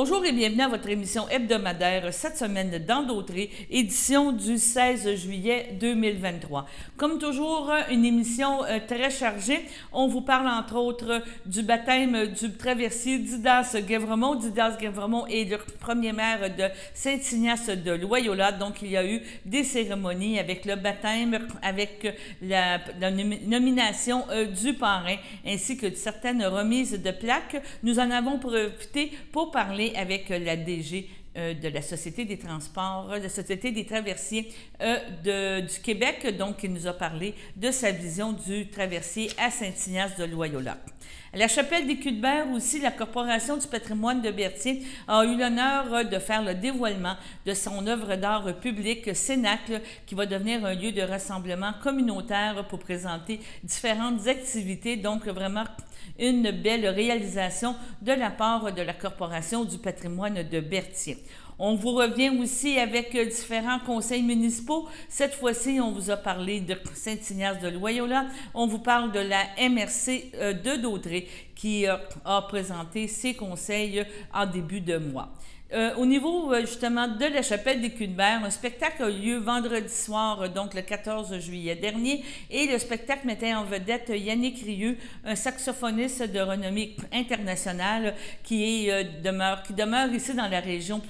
Bonjour et bienvenue à votre émission hebdomadaire cette semaine dans Dautré, édition du 16 juillet 2023. Comme toujours, une émission très chargée. On vous parle entre autres du baptême du traversier Didas Guévremont. Didas Guévremont est le premier maire de Saint-Ignace de Loyola. Donc, il y a eu des cérémonies avec le baptême, avec la nomination du parrain, ainsi que certaines remises de plaques. Nous en avons profité pour parler avec la DG de la Société des transports, de la Société des traversiers du Québec. Donc, il nous a parlé de sa vision du traversier à Saint-Ignace de Loyola. À la chapelle des Cuthbert aussi, la Corporation du patrimoine de Berthier a eu l'honneur de faire le dévoilement de son œuvre d'art publique Cénacle, qui va devenir un lieu de rassemblement communautaire pour présenter différentes activités. Donc, vraiment une belle réalisation de la part de la Corporation du patrimoine de Berthier. On vous revient aussi avec différents conseils municipaux. Cette fois-ci, on vous a parlé de Saint-Ignace de Loyola. On vous parle de la MRC de Dautré qui a présenté ses conseils en début de mois. Au niveau justement de la chapelle des Cuthbert, un spectacle a eu lieu vendredi soir, donc le 14 juillet dernier, et le spectacle mettait en vedette Yannick Rieu, un saxophoniste de renommée internationale qui demeure ici dans la région,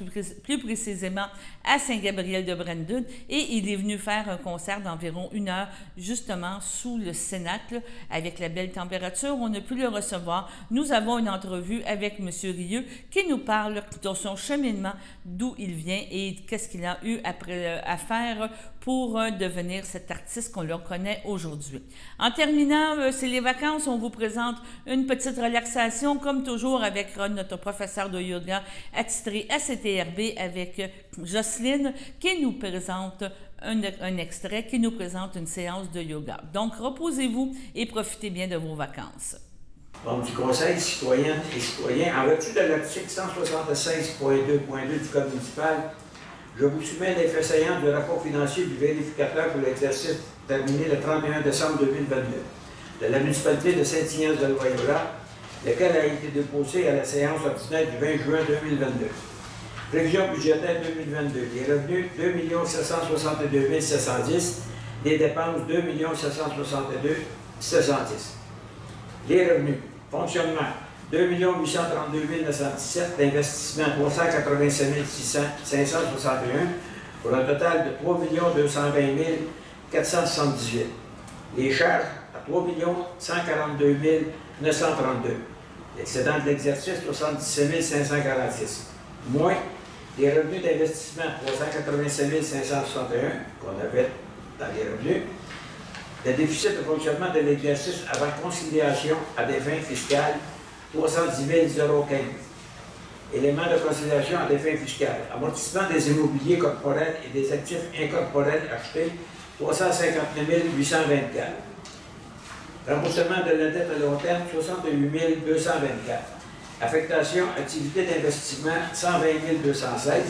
plus précisément à Saint-Gabriel-de-Brandon, et il est venu faire un concert d'environ 1 heure justement sous le Cénacle avec la belle température. On a pu le recevoir. Nous avons une entrevue avec M. Rieu qui nous parle de son cheminement, d'où il vient et qu'est-ce qu'il a eu à faire pour devenir cet artiste qu'on le connaît aujourd'hui. En terminant, c'est les vacances. On vous présente une petite relaxation, comme toujours, avec Ron, notre professeur de yoga attitré à CTRB, avec Jocelyne, qui nous présente un extrait, qui nous présente une séance de yoga. Donc, reposez-vous et profitez bien de vos vacances. Donc, du Conseil citoyen et citoyen, en vertu de l'article 176.2.2 du Code municipal, je vous soumets les faits saillants du rapport financier du vérificateur pour l'exercice terminé le 31 décembre 2022 de la municipalité de Saint-Ignace de Loyola, lequel a été déposé à la séance ordinaire du 20 juin 2022. Prévision budgétaire 2022. Les revenus, 2 762 710. Les dépenses, 2 762 710. Les revenus, fonctionnement, 2 832 917, l'investissement, 385 561, pour un total de 3 220 478. Les charges, à 3 142 932. L'excédent de l'exercice, 77 546. Moins les revenus d'investissement, 385 561, qu'on avait dans les revenus. Le déficit de fonctionnement de l'exercice avant conciliation à des fins fiscales, 310 015. Éléments de conciliation à des fins fiscales. Amortissement des immobiliers corporels et des actifs incorporels achetés, 359 824. Remboursement de la dette à long terme, 68 224. Affectation, activité d'investissement, 120 216.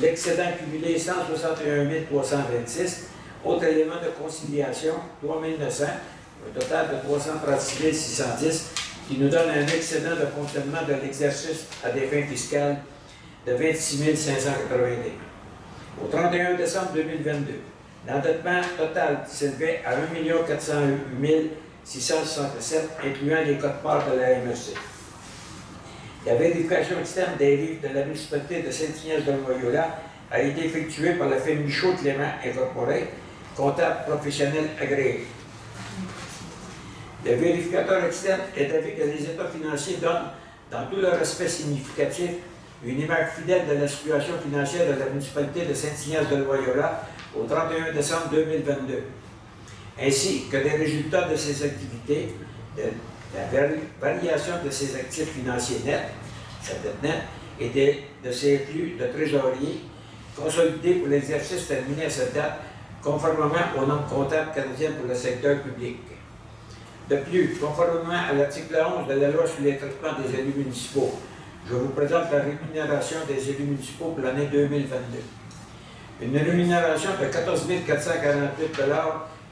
L'excédent cumulé, 161 326. Autre élément de conciliation, 3 900, un total de 336 610, qui nous donne un excédent de fonctionnement de l'exercice à des fins fiscales de 26 581. Au 31 décembre 2022, l'endettement total s'élevait à 1 408 667, incluant les cotes-parts de la MRC. La vérification externe des livres de la municipalité de Saint-Ignace de Loyola a été effectuée par la firme Michaud-Clément Incorporée, comptable professionnel agréé. Le vérificateur externe est avec que les états financiers donnent, dans tout leur aspect significatif, une image fidèle de la situation financière de la municipalité de Saint-Ignace de Loyola au 31 décembre 2022, ainsi que des résultats de ses activités, de la variation de ses actifs financiers nets, sa dette nette, et de ses flux de trésorerie consolidés pour l'exercice terminé à cette date, conformément aux normes comptables canadiennes pour le secteur public. De plus, conformément à l'article 11 de la loi sur les traitements des élus municipaux, je vous présente la rémunération des élus municipaux pour l'année 2022. Une rémunération de 14 448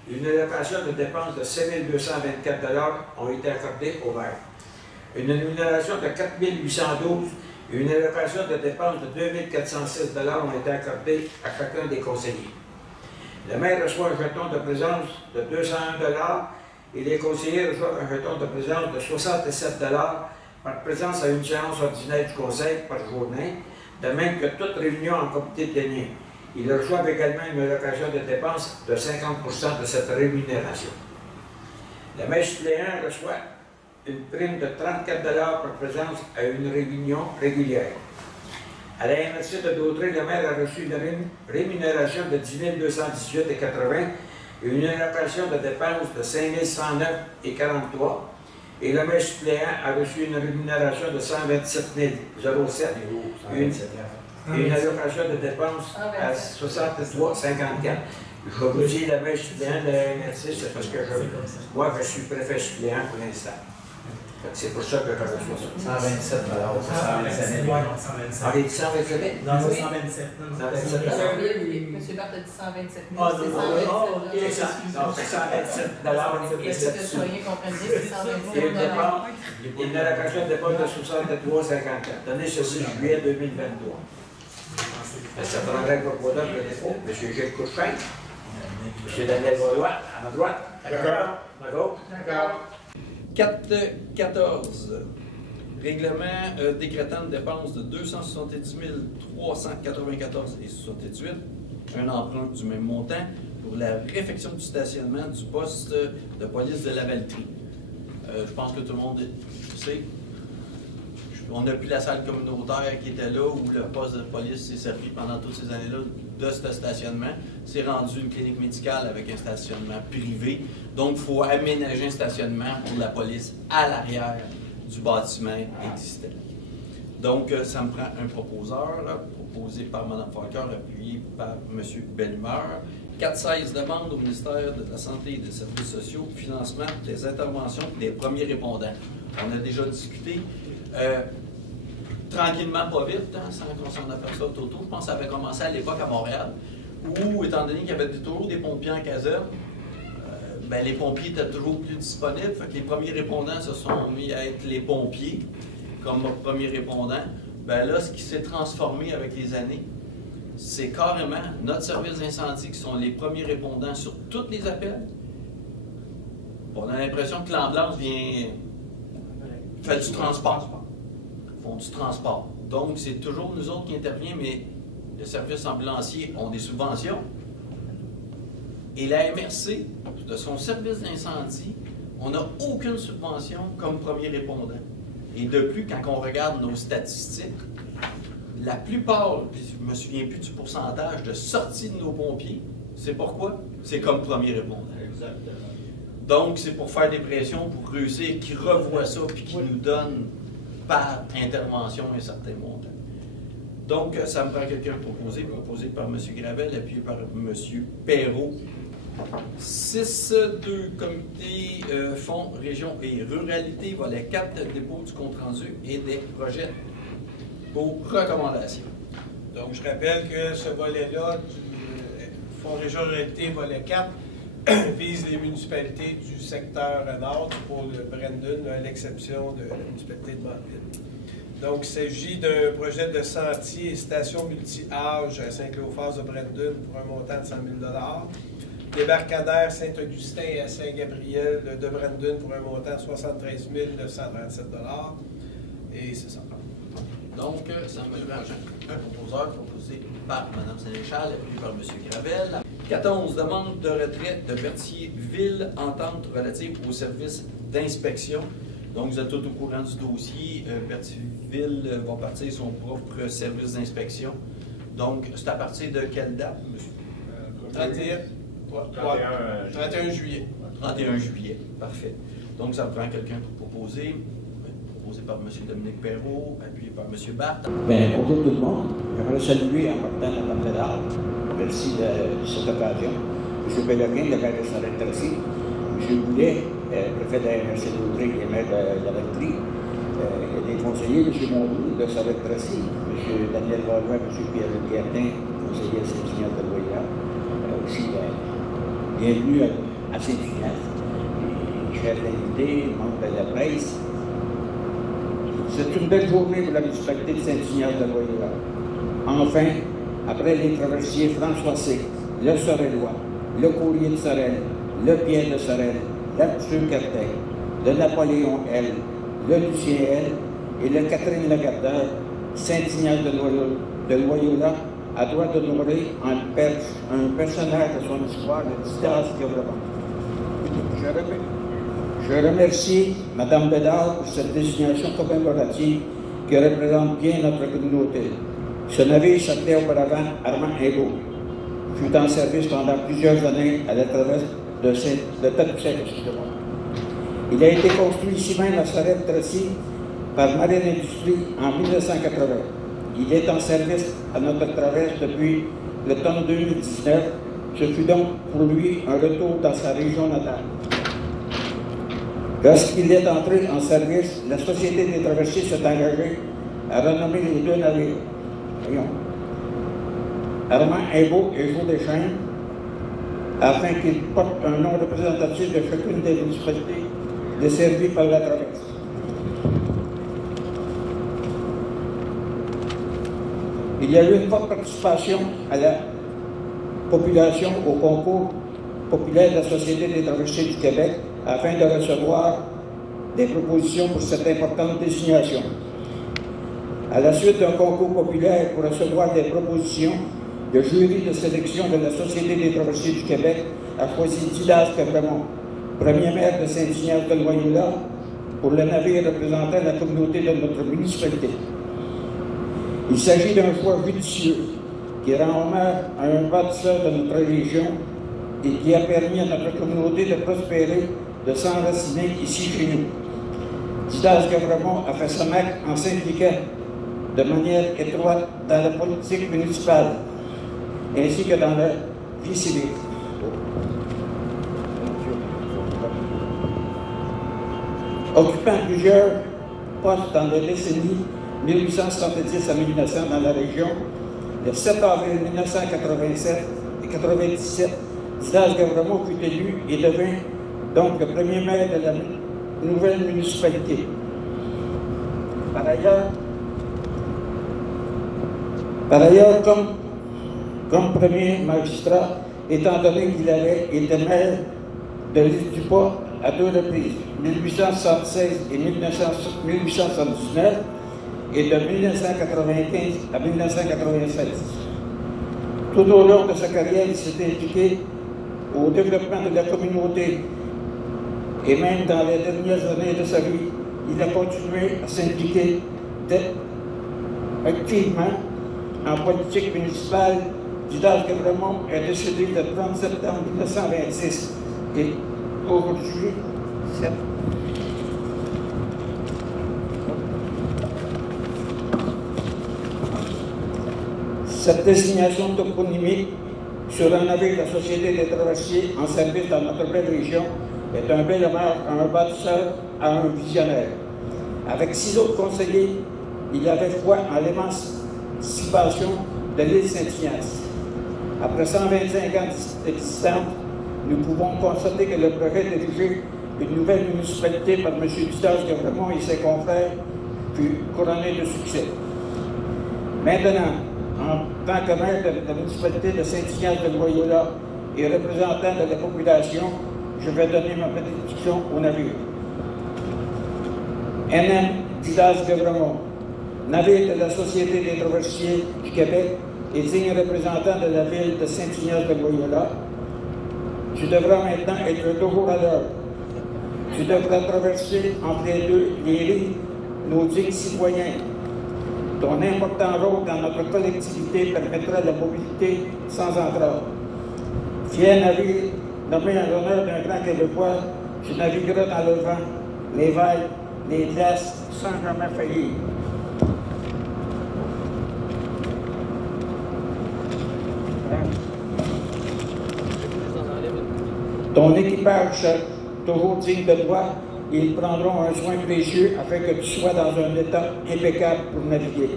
et une allocation de dépenses de 7 224 ont été accordées au maire. Une rémunération de 4 812 Une allocation de dépenses de 2 406 $ ont été accordées à chacun des conseillers. Le maire reçoit un jeton de présence de 201 $ et les conseillers reçoivent un jeton de présence de 67 $ par présence à une séance ordinaire du conseil par journée, de même que toute réunion en comité plénier. Ils reçoivent également une allocation de dépenses de 50% de cette rémunération. Le maire suppléant reçoit une prime de 34 $ par présence à une réunion régulière. À la MRC de Dautrey, le maire a reçu une rémunération de 10 218,80 et une allocation de dépenses de 5 109,43. Et le maire suppléant a reçu une rémunération de 127 007 et une allocation de dépenses à 63,54. Je vous dis le maire suppléant de la MRC, c'est parce que moi, je suis préfet suppléant pour l'instant. C'est pour ça que je reçois ça. 127 $. 127 000. Ah, les 127 000? Non, c'est 127. M. Barthes a dit 127 000. Ah, non, c'est 127 $ et 7 sous. Et une allocation de dépenses de 63,54, donnée ce 6 juillet 2023. Ça prendrait le proposeur de dépôt, M. Gilles Couchepin, M. Daniel Vaudois, à ma droite. D'accord. D'accord. 4.14. Règlement décrétant une dépense de 270 394,78, un emprunt du même montant pour la réfection du stationnement du poste de police de Lavaltrie. Je pense que tout le monde sait. On n'a plus la salle communautaire qui était là où le poste de police s'est servi pendant toutes ces années-là de ce stationnement. C'est rendu une clinique médicale avec un stationnement privé. Donc, il faut aménager un stationnement pour la police à l'arrière du bâtiment existant. Donc, ça me prend un proposeur, là, proposé par Mme Falcoeur, appuyé par M. Bellumeur. 416 demandes au ministère de la Santé et des Services sociaux, financement des interventions des premiers répondants. On a déjà discuté. Tranquillement, pas vite, hein, sans qu'on s'en aperçoive tôt. Je pense que ça avait commencé à l'époque à Montréal, où, étant donné qu'il y avait toujours des pompiers en caserne, ben, les pompiers étaient toujours plus disponibles. Fait que les premiers répondants se sont mis à être les pompiers comme premiers répondants. Ben là, ce qui s'est transformé avec les années, c'est carrément notre service d'incendie qui sont les premiers répondants sur tous les appels. On a l'impression que l'ambulance vient faire du transport. Font du transport. Donc, c'est toujours nous autres qui intervenons, mais les services ambulanciers ont des subventions. Et la MRC, de son service d'incendie, on n'a aucune subvention comme premier répondant. Et de plus, quand on regarde nos statistiques, la plupart, je ne me souviens plus du pourcentage de sortie de nos pompiers, c'est pourquoi? C'est comme premier répondant. Exactement. Donc, c'est pour faire des pressions, pour réussir, qu'ils revoient ça, puis qu'ils nous donnent par intervention un certain montant. Donc, ça me prend quelqu'un proposé par M. Gravel, appuyé par M. Perrault. 6.2, comité fonds, région et ruralité, volet 4, dépôt du compte-rendu et des projets pour recommandation. Donc, je rappelle que ce volet-là, du fonds région ruralité, volet 4, vise les municipalités du secteur nord pour le Brandon, à l'exception de la municipalité de Manville. Donc, il s'agit d'un projet de sentier et station multi-âge à Saint-Cléophas de Brandon pour un montant de 100 000 $. Débarcadère Saint-Augustin et à Saint-Gabriel de Brandon pour un montant de 73 937 $. Et c'est ça. Donc, ça me prend un proposeur proposé par Mme Sénéchal, appuyé par M. Gravel. 14, demande de retrait de Berthierville, entente relative au service d'inspection. Donc, vous êtes tout au courant du dossier. Berthierville va partir son propre service d'inspection. Donc, c'est à partir de quelle date, monsieur? 31 juillet. 31 juillet, parfait. Donc, ça me prend quelqu'un pour proposer. Proposé par M. Dominique Perrault, appuyé par M. Barthes. Bien, bonjour tout le monde. J'aimerais saluer en partant la cathédrale. Merci de cette occasion. M. Pellerin, le maire de Saint-Tracy, M. Boulet, préfet de la MRC d'Audrey, qui est maire de la Valtrie. Il y a des conseillers, M. Mondou de Saint-Tracy, M. Daniel Vaudois, M. Pierre Guerdin, conseiller à Saint-Ignace de Loyal. Aussi, bienvenue à Saint-Ignace. Chers invités, membres de la presse. C'est une belle journée pour la municipalité de Saint-Ignace-de-Loyola. Enfin, après les traversiers François C., le Sorellois, le Courrier de Sorel, le Pierre de Sorel, l'Arthur Cartet, le Napoléon L., le Lucien L. et le Catherine Lagardère, Saint-Ignace de Loyola a droit d'honorer un personnage de son histoire, le Didas Gavreman. Je remercie Mme Bédard pour cette désignation commémorative qui représente bien notre communauté. Ce navire s'appelait auparavant Armand Hébeau. Fut en service pendant plusieurs années à la traverse de Tadoussac. Il a été construit ici même à Sorel-Tracy par Marine Industrie en 1980. Il est en service à notre traverse depuis le temps 2019. Ce fut donc pour lui un retour dans sa région natale. Lorsqu'il est entré en service, la Société des traversiers s'est engagée à renommer les deux navires. Armand Hébeau et Joe Deschênes, afin qu'ils portent un nom représentatif de chacune des municipalités desservies par la traverse. Il y a eu une forte participation à la population au concours populaire de la Société des traversiers du Québec afin de recevoir des propositions pour cette importante désignation. À la suite d'un concours populaire pour recevoir des propositions, le jury de sélection de la Société des traversiers du Québec a choisi Didas Gavreman, premier maire de Saint-Ignace-de-Loyola, pour le navire représentant la communauté de notre municipalité. Il s'agit d'un choix judicieux qui rend hommage à un bâtisseur de notre région et qui a permis à notre communauté de prospérer, de s'enraciner ici chez nous. Didas Gavreman a fait sa marque en s'impliquant de manière étroite dans la politique municipale, ainsi que dans la vie civile. Occupant plusieurs postes dans les décennies 1870 à 1900 dans la région, le 7 avril 1987 et 1997, Didas Gavreman fut élu et devint donc le premier maire de la nouvelle municipalité. Par ailleurs, comme premier magistrat, étant donné qu'il avait été maire de l'île du Pas à deux reprises, 1876 et 1879, et de 1995 à 1996. Tout au long de sa carrière, il s'est impliqué au développement de la communauté et même dans les dernières années de sa vie, il a continué à s'impliquer activement en politique municipale. Didas Gavreman est décédé le 30 septembre 1926 et aujourd'hui, cette désignation toponymique sur un navire de la Société des traversiers en service dans notre belle région est un bel hommage à un bâtisseur, à un visionnaire. Avec 6 autres conseillers, il avait foi en l'émancipation de l'île Saint-Ignace. Après 125 ans d'existence, nous pouvons constater que le projet d'ériger une nouvelle municipalité par M. Didas Gavreman et ses confrères fut couronné de succès. Maintenant, en tant que maire de la municipalité de Saint-Ignace-de-Loyola et représentant de la population, je vais donner ma bénédiction au navire. NM Didas Gavreman, navire de la Société des traversiers du Québec et digne représentant de la ville de Saint-Ignace-de-Loyola, tu devras maintenant être toujours à l'heure. Tu devras traverser entre les lignes nos dignes citoyens. Ton important rôle dans notre collectivité permettra la mobilité sans entrave. Fier navire, nommé en l'honneur d'un grand Québécois, tu navigueras dans le vent, les vagues, les glaces, sans jamais faillir. Ton équipage toujours digne de toi, et ils prendront un soin précieux afin que tu sois dans un état impeccable pour naviguer.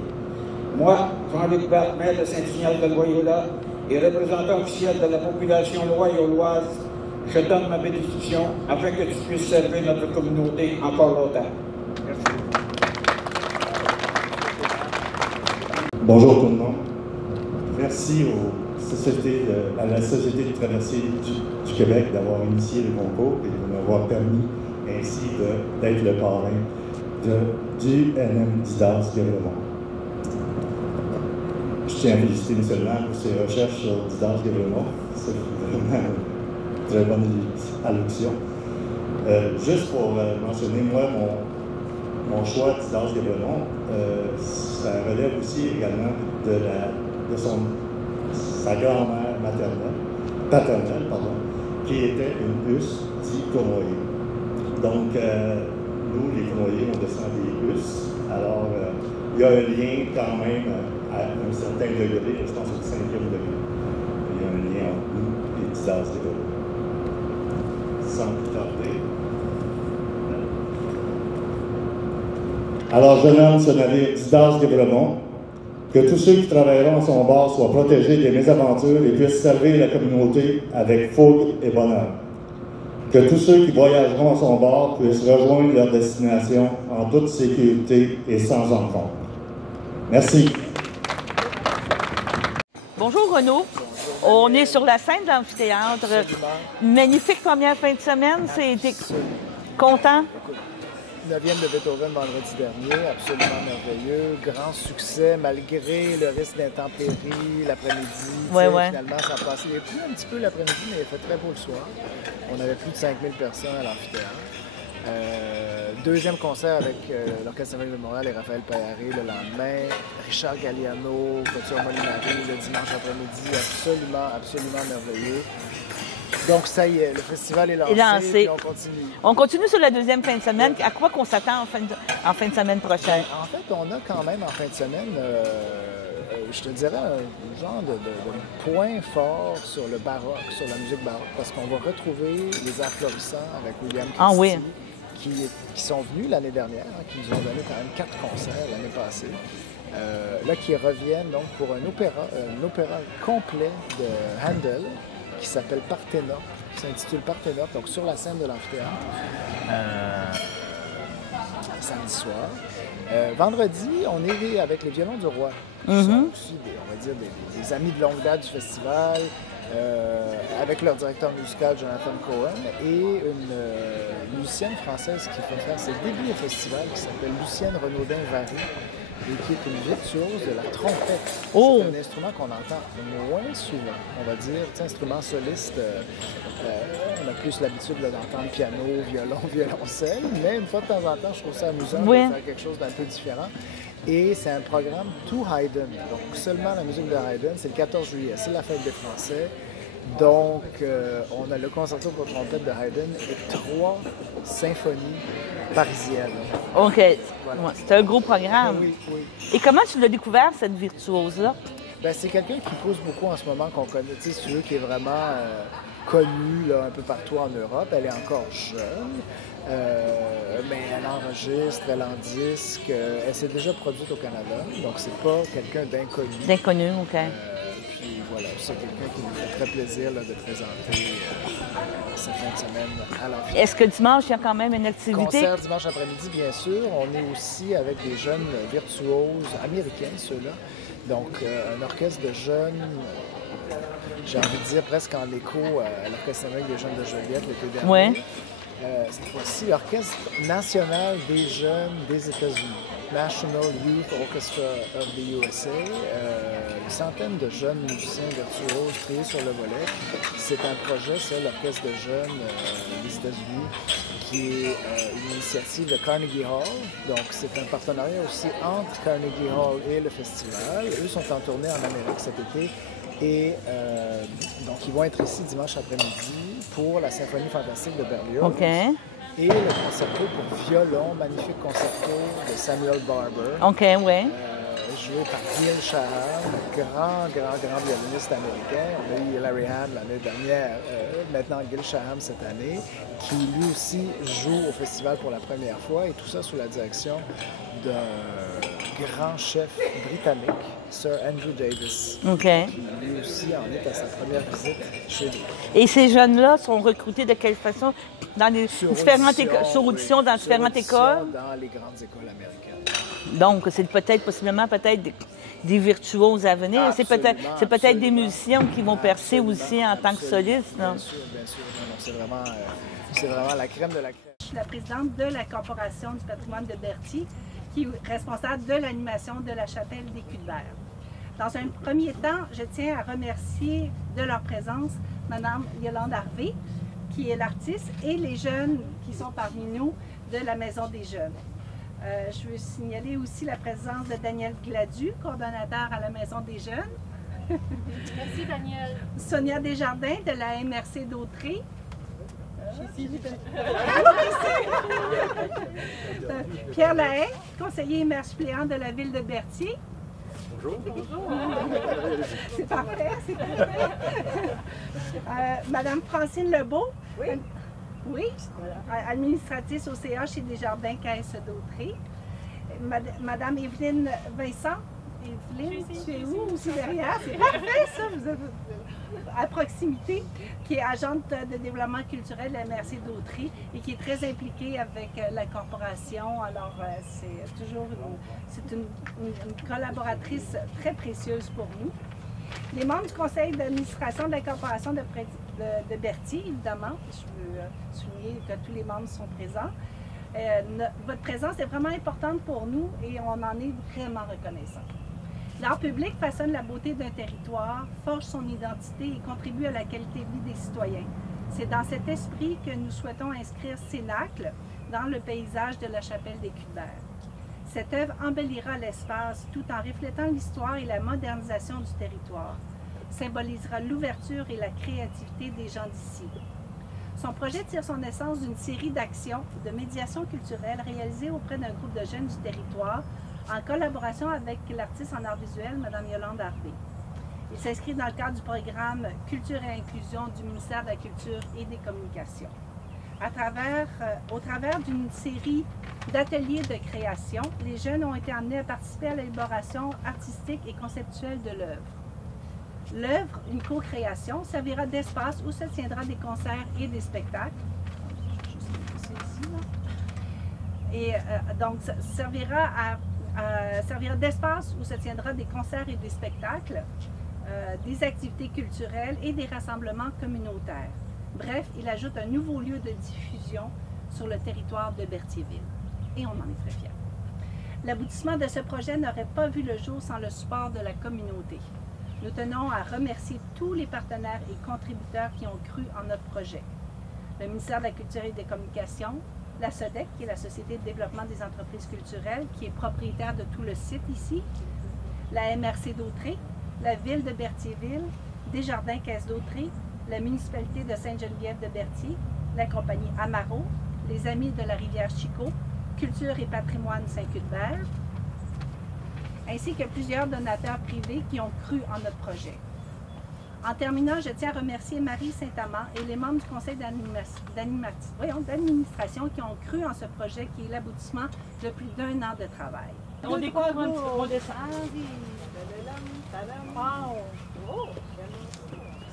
Moi, Jean-Luc Barthe, maire de Saint-Ignace-de-Loyola et représentant officiel de la population loyauloise, je donne ma bénédiction afin que tu puisses servir notre communauté encore longtemps. Merci. Bonjour tout le monde. Merci à la Société de traversier du Québec d'avoir initié le concours et de m'avoir permis ainsi d'être le parrain du NM Didas Guévremont. Je tiens à féliciter M. le maire pour ses recherches sur Didas Guévremont. C'est vraiment une très bonne allocution. Juste pour mentionner, moi, mon choix Didas Guévremont, ça relève aussi également de sa grand-mère paternelle, qui était une Husse, dit Cournoyer. Donc, nous, les Cournoyers, on descend des Husses. Alors, il y a un lien quand même à un certain degré, je pense au 5e degré. Il y a un lien entre nous et Didas Guévremont. Sans plus tarder. Alors, je nomme ce navire Didas Guévremont. Que tous ceux qui travailleront à son bord soient protégés des mésaventures et puissent servir la communauté avec fougue et bonheur. Que tous ceux qui voyageront à son bord puissent rejoindre leur destination en toute sécurité et sans encombre. Merci. Bonjour Renaud. On est sur la scène de l'amphithéâtre. Magnifique première fin de semaine. C'était content? 9e de Beethoven vendredi dernier, absolument merveilleux, grand succès malgré le risque d'intempéries l'après-midi. Finalement, ça a passé. Il y a plu un petit peu l'après-midi, mais il fait très beau le soir. On avait plus de 5000 personnes à l'amphithéâtre. Deuxième concert avec l'Orchestre symphonique de Montréal et Raphaël Paillaré le lendemain. Richard Galliano, Couture Molinari le dimanche après-midi, absolument merveilleux. Donc, ça y est, le festival est lancé. Puis on continue. On continue sur la deuxième fin de semaine. À quoi qu'on s'attend en fin de semaine prochaine? En fait, on a quand même en fin de semaine, je te dirais, un genre de point fort sur le baroque, sur la musique baroque, parce qu'on va retrouver les Arts florissants avec William Christie, qui sont venus l'année dernière, qui nous ont donné quand même 4 concerts l'année passée. Là, qui reviennent donc pour un opéra complet de Handel, qui s'appelle Parthénope, qui s'intitule Parthénope, donc sur la scène de l'amphithéâtre, samedi soir. Vendredi, on est avec les Violons du Roi, qui sont aussi, on va dire, des amis de longue date du festival, avec leur directeur musical, Jonathan Cohen, et une musicienne française qui fait faire ses débuts au festival, qui s'appelle Lucienne Renaudin-Vary, et qui est une virtuose de la trompette. C'est un instrument qu'on entend moins souvent, on va dire. Instrument soliste, on a plus l'habitude d'entendre piano, violon, violoncelle, mais une fois de temps en temps, je trouve ça amusant de faire quelque chose d'un peu différent. Et c'est un programme to Haydn, donc seulement la musique de Haydn, c'est le 14 juillet, c'est la fête des Français. Donc, on a le concerto pour trompette de Haydn et 3 symphonies parisiennes. OK. Voilà. C'est un gros programme. Oui. Et comment tu l'as découvert, cette virtuose-là? Ben, c'est quelqu'un qui pousse beaucoup en ce moment, qu'on connaît, tu sais, celui qui est vraiment connu là, un peu partout en Europe. Elle est encore jeune, mais elle enregistre, elle en disque. Elle s'est déjà produite au Canada, donc c'est pas quelqu'un d'inconnu. D'inconnu, OK. Puis voilà, c'est quelqu'un qui nous fait très plaisir là, de présenter cette fin de semaine à l'amphithéâtre. Est-ce que dimanche, il y a quand même une activité? Concert dimanche après-midi, bien sûr. On est aussi avec des jeunes virtuoses américains, ceux-là. Donc, un orchestre de jeunes, j'ai envie de dire presque en écho à l'Orchestre symphonique des jeunes de Joliette l'été dernier. Cette fois-ci, l'Orchestre national des jeunes des États-Unis, National Youth Orchestra of the USA, une centaine de jeunes musiciens virtuoses triés sur le volet. C'est un projet, ça, l'Orchestre de jeunes des États-Unis, qui est une initiative de Carnegie Hall. Donc, c'est un partenariat aussi entre Carnegie Hall et le festival. Eux sont en tournée en Amérique cet été. Et donc, ils vont être ici dimanche après-midi pour la Symphonie fantastique de Berlioz. OK. Et le concerto pour violon, magnifique concerto de Samuel Barber. OK, oui. Joué par Gil Shaham, grand violoniste américain. On a eu Larry Hahn l'année dernière, maintenant Gil Shaham cette année, qui lui aussi joue au festival pour la première fois, et tout ça sous la direction d'un grand chef britannique, Sir Andrew Davis, OK. qui lui aussi en est à sa première visite chez nous. Et ces jeunes-là sont recrutés de quelle façon? Dans les différentes écoles, sur audition dans différentes écoles? Dans les grandes écoles américaines. Donc, c'est peut-être, possiblement, peut-être des virtuoses à venir. C'est peut-être des musiciens qui vont percer aussi en tant que solistes. Bien sûr, bien sûr. Non, c'est vraiment la crème de la crème. Je suis la présidente de la Corporation du patrimoine de Berthier, qui est responsable de l'animation de la chapelle des Culs-de-Berre. Dans un premier temps, je tiens à remercier de leur présence Mme Yolande Harvey, qui est l'artiste, et les jeunes qui sont parmi nous de la Maison des Jeunes. Je veux signaler aussi la présence de Daniel Gladu, coordonnateur à la Maison des Jeunes. Merci, Daniel. Sonia Desjardins de la MRC d'Autrey. Pierre Lahaye, conseiller et maire suppléant de la ville de Berthier. Bonjour. Bonjour. C'est parfait, c'est parfait. Madame Francine Lebeau. Oui. Oui. Administratrice au CA chez Desjardins Caisse d'Autrey. Madame Evelyne Vincent. Evelyne, tu es où? Aussi derrière? C'est parfait, ça! Vous êtes à proximité, qui est agente de développement culturel de la MRC d'Autrey et qui est très impliquée avec la corporation. Alors, c'est toujours une collaboratrice très précieuse pour nous. Les membres du conseil d'administration de la corporation de Berthier, évidemment, je veux souligner que tous les membres sont présents. Votre présence est vraiment importante pour nous et on en est vraiment reconnaissant. L'art public façonne la beauté d'un territoire, forge son identité et contribue à la qualité de vie des citoyens. C'est dans cet esprit que nous souhaitons inscrire Cénacle dans le paysage de la chapelle des Culs-de-Berre. Cette œuvre embellira l'espace tout en reflétant l'histoire et la modernisation du territoire, symbolisera l'ouverture et la créativité des gens d'ici. Son projet tire son essence d'une série d'actions de médiation culturelle réalisées auprès d'un groupe de jeunes du territoire en collaboration avec l'artiste en art visuel, Mme Yolande Harvey. Il s'inscrit dans le cadre du programme Culture et Inclusion du ministère de la Culture et des Communications. Au travers d'une série d'ateliers de création, les jeunes ont été amenés à participer à l'élaboration artistique et conceptuelle de l'œuvre. L'œuvre, une co-création, servira d'espace où se tiendra des concerts et des spectacles. Donc, ça servira d'espace où se tiendra des concerts et des spectacles, des activités culturelles et des rassemblements communautaires. Bref, il ajoute un nouveau lieu de diffusion sur le territoire de Berthierville. Et on en est très fiers. L'aboutissement de ce projet n'aurait pas vu le jour sans le support de la communauté. Nous tenons à remercier tous les partenaires et contributeurs qui ont cru en notre projet. Le ministère de la Culture et des Communications, la SODEC, qui est la Société de développement des entreprises culturelles, qui est propriétaire de tout le site ici, la MRC d'Autrey, la ville de Berthierville, Desjardins Caisse d'Autrey, la municipalité de Sainte-Geneviève de Berthier, la compagnie Amaro, les Amis de la rivière Chicot, Culture et patrimoine Saint-Cuthbert, ainsi que plusieurs donateurs privés qui ont cru en notre projet. En terminant, je tiens à remercier Marie Saint-Amand et les membres du conseil d'administration qui ont cru en ce projet qui est l'aboutissement de plus d'1 an de travail. On découvre un petit peu, on descend. Wow! Oh!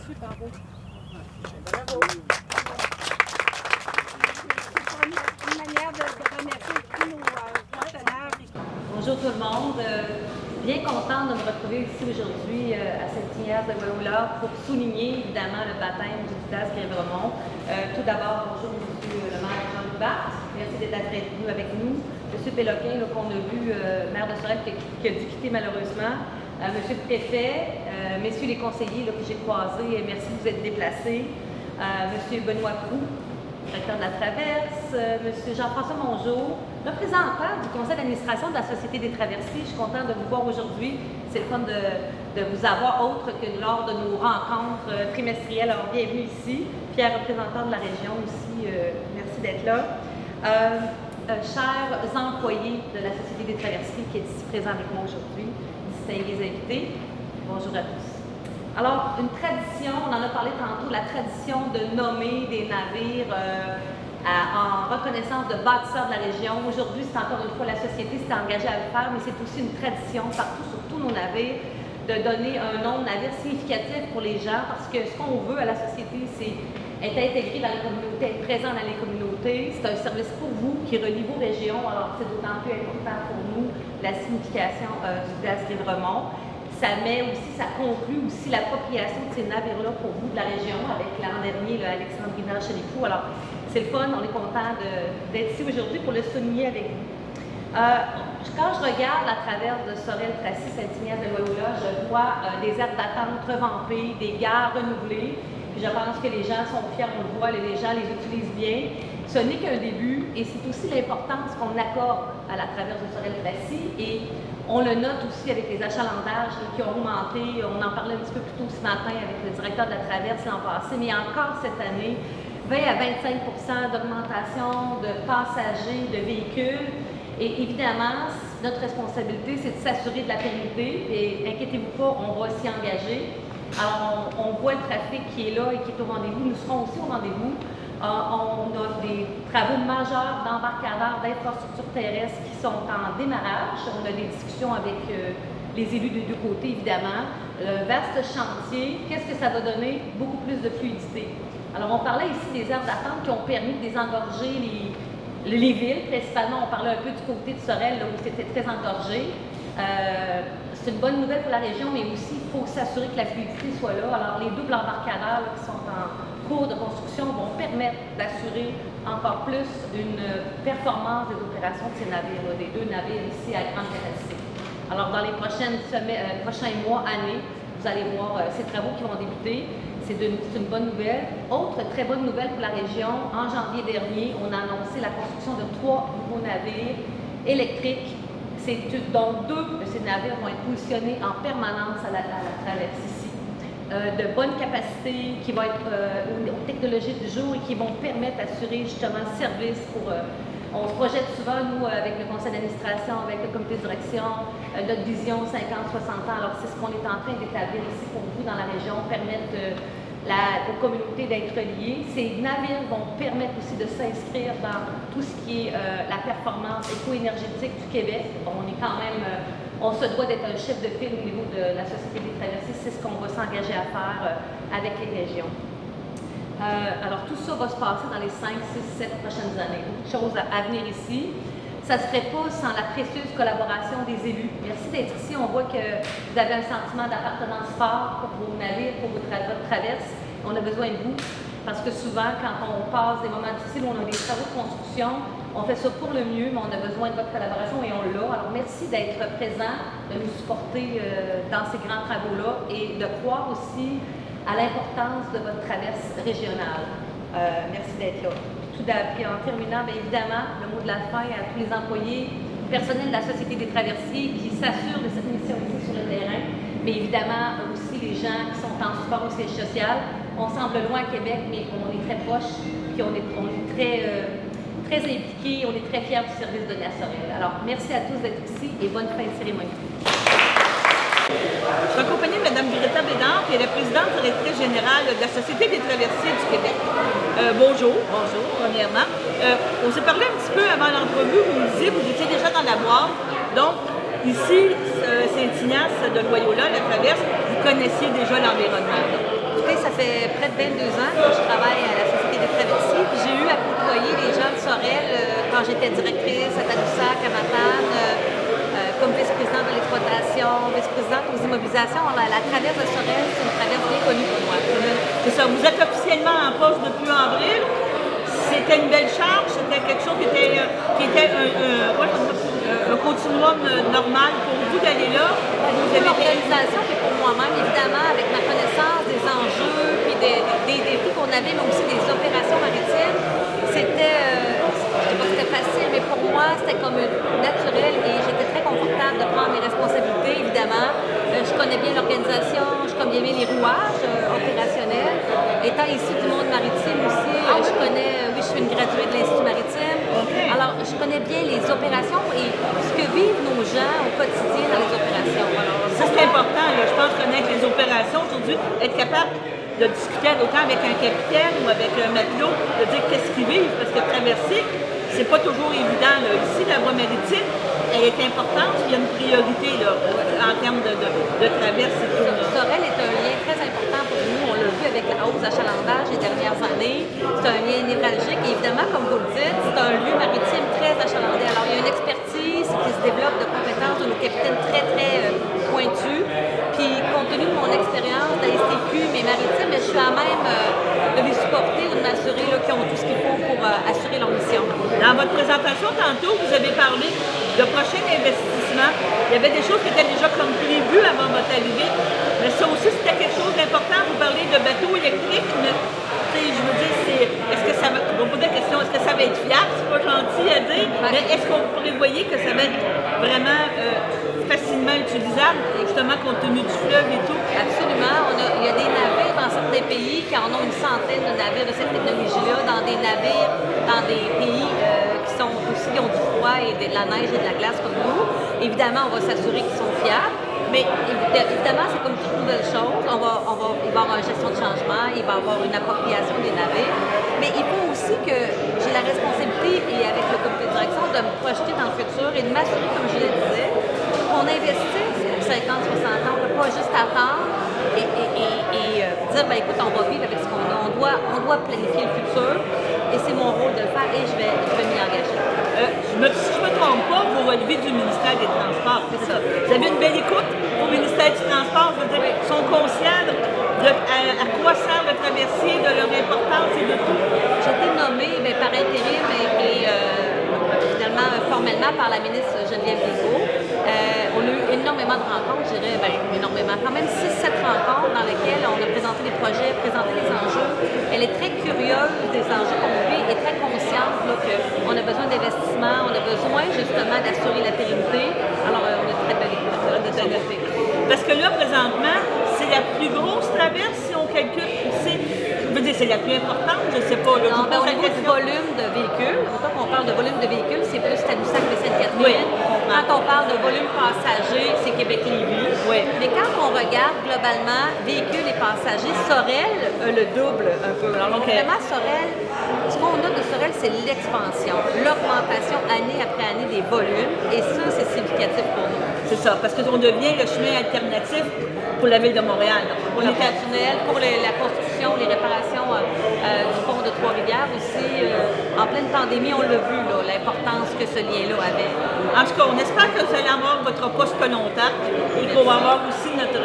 Super beau! Bravo! C'est une manière de remercier tous nos partenaires. Bonjour tout le monde. Bien contente de me retrouver ici aujourd'hui à Saint-Ignace de Loyola pour souligner évidemment le baptême du village Grève-Remont. Tout d'abord, bonjour monsieur le maire Jean-Louis Barthes. Merci d'être venu avec nous. Monsieur Péloquin, qu'on a vu, maire de Sorel, qui a dû quitter malheureusement. Monsieur le préfet, messieurs les conseillers que j'ai croisés, merci de vous être déplacés. Monsieur Benoît Proux, directeur de la Traverse, monsieur Jean-François Mongeau, représentant du conseil d'administration de la Société des Traversiers. Je suis contente de vous voir aujourd'hui. C'est le fun de vous avoir autre que lors de nos rencontres trimestrielles. Alors, bienvenue ici. Pierre, représentant de la région aussi, merci d'être là. Chers employés de la Société des Traversiers qui est ici présent avec moi aujourd'hui, distingués invités, bonjour à tous. Alors, une tradition, on en a parlé tantôt, la tradition de nommer des navires en reconnaissance de bâtisseurs de la région. Aujourd'hui, c'est encore une fois la société s'est engagée à le faire, mais c'est aussi une tradition partout sur tous nos navires de donner un nombre de navires significatif pour les gens, parce que ce qu'on veut à la société, c'est être intégré dans les communautés, être présent dans les communautés. C'est un service pour vous qui relie vos régions, alors c'est d'autant plus important pour nous la signification du gaz Rive-Remont. Ça conclut aussi l'appropriation de ces navires-là pour vous de la région, avec l'an dernier, le Alexandrina Chalifou. Alors, c'est le fun, on est content d'être ici aujourd'hui pour le souligner avec vous. Quand je regarde à travers de Sorel-Tracy, Saint-Ignace de Loyola, je vois des aires d'attente revampées, des gares renouvelées. Puis je pense que les gens sont fiers, on le voit, les gens les utilisent bien. Ce n'est qu'un début et c'est aussi l'importance qu'on accorde à la traverse de Sorel-Tracy et on le note aussi avec les achalandages qui ont augmenté. On en parlait un petit peu plus tôt ce matin avec le directeur de la traverse l'an passé, mais encore cette année, 20 à 25 d'augmentation de passagers, de véhicules. Et évidemment, notre responsabilité, c'est de s'assurer de la pérennité. Et inquiétez-vous pas, on va s'y engager. Alors, on voit le trafic qui est là et qui est au rendez-vous. Nous serons aussi au rendez-vous. On a des travaux majeurs d'embarcadère, d'infrastructures terrestres qui sont en démarrage. On a des discussions avec les élus des deux côtés, évidemment. Vaste chantier. Qu'est-ce que ça va donner? Beaucoup plus de fluidité. Alors, on parlait ici des aires d'attente qui ont permis de désengorger les villes. Principalement, on parlait un peu du côté de Sorel, là où c'était très engorgé. C'est une bonne nouvelle pour la région, mais aussi il faut s'assurer que la fluidité soit là. Alors, les doubles embarcadères qui sont en cours de construction vont permettre d'assurer encore plus une performance des opérations de ces navires, des deux navires ici à grande capacité. Alors, dans les prochains mois, années, vous allez voir ces travaux qui vont débuter. C'est une bonne nouvelle. Autre très bonne nouvelle pour la région, en janvier dernier, on a annoncé la construction de 3 nouveaux navires électriques. Donc 2 de ces navires vont être positionnés en permanence à la traverse ici. De bonnes capacités, qui vont être aux technologies du jour et qui vont permettre d'assurer justement le service pour... on se projette souvent, nous, avec le conseil d'administration, avec le comité de direction, notre vision 50-60 ans. Alors, c'est ce qu'on est en train d'établir ici pour vous dans la région, permettre aux communautés d'être reliées. Ces navires vont permettre aussi de s'inscrire dans tout ce qui est la performance éco-énergétique du Québec. On est quand même, on se doit d'être un chef de file au niveau de la Société des traversées. C'est ce qu'on va s'engager à faire avec les régions. Alors, tout ça va se passer dans les 5, 6, 7 prochaines années. Chose à venir ici. Ça ne se ferait pas sans la précieuse collaboration des élus. Merci d'être ici. On voit que vous avez un sentiment d'appartenance fort pour vos navires, pour votre traverse. On a besoin de vous parce que souvent, quand on passe des moments difficiles où on a des travaux de construction, on fait ça pour le mieux, mais on a besoin de votre collaboration et on l'a. Alors, merci d'être présent, de nous supporter dans ces grands travaux-là et de croire aussi à l'importance de votre traverse régionale. Merci d'être là. Puis en terminant, bien évidemment, le mot de la fin à tous les employés, personnels de la Société des traversiers qui s'assurent de cette mission ici sur le terrain, mais évidemment aussi les gens qui sont en support au siège social. On semble loin à Québec, mais on est très proche, puis on est très impliqués, on est très fiers du service donné à Sorel. Alors, merci à tous d'être ici et bonne fin de cérémonie. Je suis accompagnée de Mme Greta Bédard, qui est la présidente directrice générale de la Société des traversiers du Québec. Bonjour, premièrement. On s'est parlé un petit peu avant l'entrevue, vous me disiez, vous étiez déjà dans la boîte. Donc, ici, Saint-Ignace de Loyola, la traverse, vous connaissiez déjà l'environnement. Écoutez, ça fait près de 22 ans que je travaille à la Société des traversiers, puis j'ai eu à côtoyer les gens de Sorel quand j'étais directrice à Tadoussac, à Matane, comme vice-présidente de l'exploitation, vice-présidente aux immobilisations. La traverse de Sorel, c'est une traverse bien connue pour moi. C'est ça, vous êtes officiellement en poste depuis avril. C'était une belle charge, c'était quelque chose qui était un continuum normal pour vous d'aller là. Vous avez l'organisation, puis pour moi-même, évidemment, avec ma connaissance des enjeux, puis des défis qu'on avait, mais aussi des opérations maritimes, c'était, je ne sais pas si c'était facile, mais pour moi, c'était comme naturel et j'étais très confortable de prendre mes responsabilités, évidemment. Je connais bien l'organisation, je connais bien les rouages opérationnels. Étant issu du monde maritime aussi, je connais, oui, je suis une graduée de l'Institut maritime. Okay. Alors, je connais bien les opérations et ce que vivent nos gens au quotidien dans les opérations. Alors, ça, c'est important, là. Je pense connaître les opérations aujourd'hui, être capable de discuter autant avec un capitaine ou avec un matelot, de dire qu'est-ce qu'ils vivent, parce que traverser, c'est pas toujours évident. Là. Ici, la voie maritime, elle est importante, il y a une priorité là, en termes de traverse et tout. Sorel est un lien très important pour nous. On l'a vu avec la hausse d'achalandage les dernières années. C'est un lien névralgique. Et évidemment, comme vous le dites, c'est un lieu maritime très achalandé. Alors, il y a une expertise qui se développe de compétences de nos capitaines très, très pointus. Puis, compte tenu de mon expérience de la STQ, mais maritime, je suis à même de les supporter ou de m'assurer qu'ils ont tout ce qu'il faut pour assurer leur mission. Dans votre présentation, tantôt, vous avez parlé de prochains investissements. Il y avait des choses qui étaient déjà comme prévues avant votre arrivée, mais ça aussi, c'était quelque chose d'important. Vous parlez de bateaux électriques, mais je veux dire, est-ce que ça va, on vous pose la question, est-ce que ça va être fiable? C'est pas gentil à dire, mais est-ce qu'on prévoyait que ça va être vraiment facilement utilisable, justement compte tenu du fleuve et tout? Absolument. Il y a des navires dans certains pays qui en ont une centaine de navires de cette technologie-là, dans des navires, dans des pays qui sont aussi, qui ont du froid et de la neige et de la glace comme nous. Évidemment, on va s'assurer qu'ils sont fiables. Mais évidemment, c'est comme toute nouvelle chose. Il va y avoir une gestion de changement, il va y avoir une appropriation des navires. Mais il faut aussi que j'ai la responsabilité, et avec le comité de direction, de me projeter dans le futur et de m'assurer, comme je le disais, qu'on investisse pour 50, 60 ans. On ne peut pas juste attendre et dire, ben, écoute, on va vivre avec ce qu'on a. On doit planifier le futur et c'est mon rôle de le faire et je vais m'y engager. Si je ne me trompe pas, vous relevez du ministère des Transports, c'est ça. Vous avez une belle écoute au ministère du Transport, je veux dire, ils sont conscients à quoi sert le traversier, de leur importance et de tout. J'ai été nommée par intérim et finalement formellement par la ministre Geneviève Guilbeault. On a eu énormément de rencontres, je dirais, énormément, quand même 6-7 rencontres dans lesquelles on a présenté des projets, présenté des enjeux. Elle est très curieuse des enjeux qu'on vit et très consciente qu'on a besoin d'investissement, on a besoin justement d'assurer la pérennité. Alors, on a une très belle écoute de son côté. Parce que là, présentement, c'est la plus grosse traverse si on calcule. Je veux dire, c'est la plus importante, je ne sais pas. Non, au niveau du volume de véhicules, quand on parle de volume de véhicules, c'est plus Tadoussac et Sainte-Catherine. Oui, quand on parle de volume passager, c'est Québec-Lévis. Oui. Mais quand on regarde globalement véhicules et passagers, Sorel le double un peu. Alors, vraiment, Sorel, ce qu'on a de Sorel, c'est l'expansion, l'augmentation année après année des volumes. Et ça, c'est significatif pour nous. C'est ça, parce qu'on devient le chemin alternatif pour la ville de Montréal. Pour le tunnel, pour la construction, les réparations du pont de Trois-Rivières aussi. En pleine pandémie, on l'a vu, l'importance que ce lien-là avait. En tout cas, on espère que vous allez avoir votre poste Colontac et qu'on va avoir aussi notre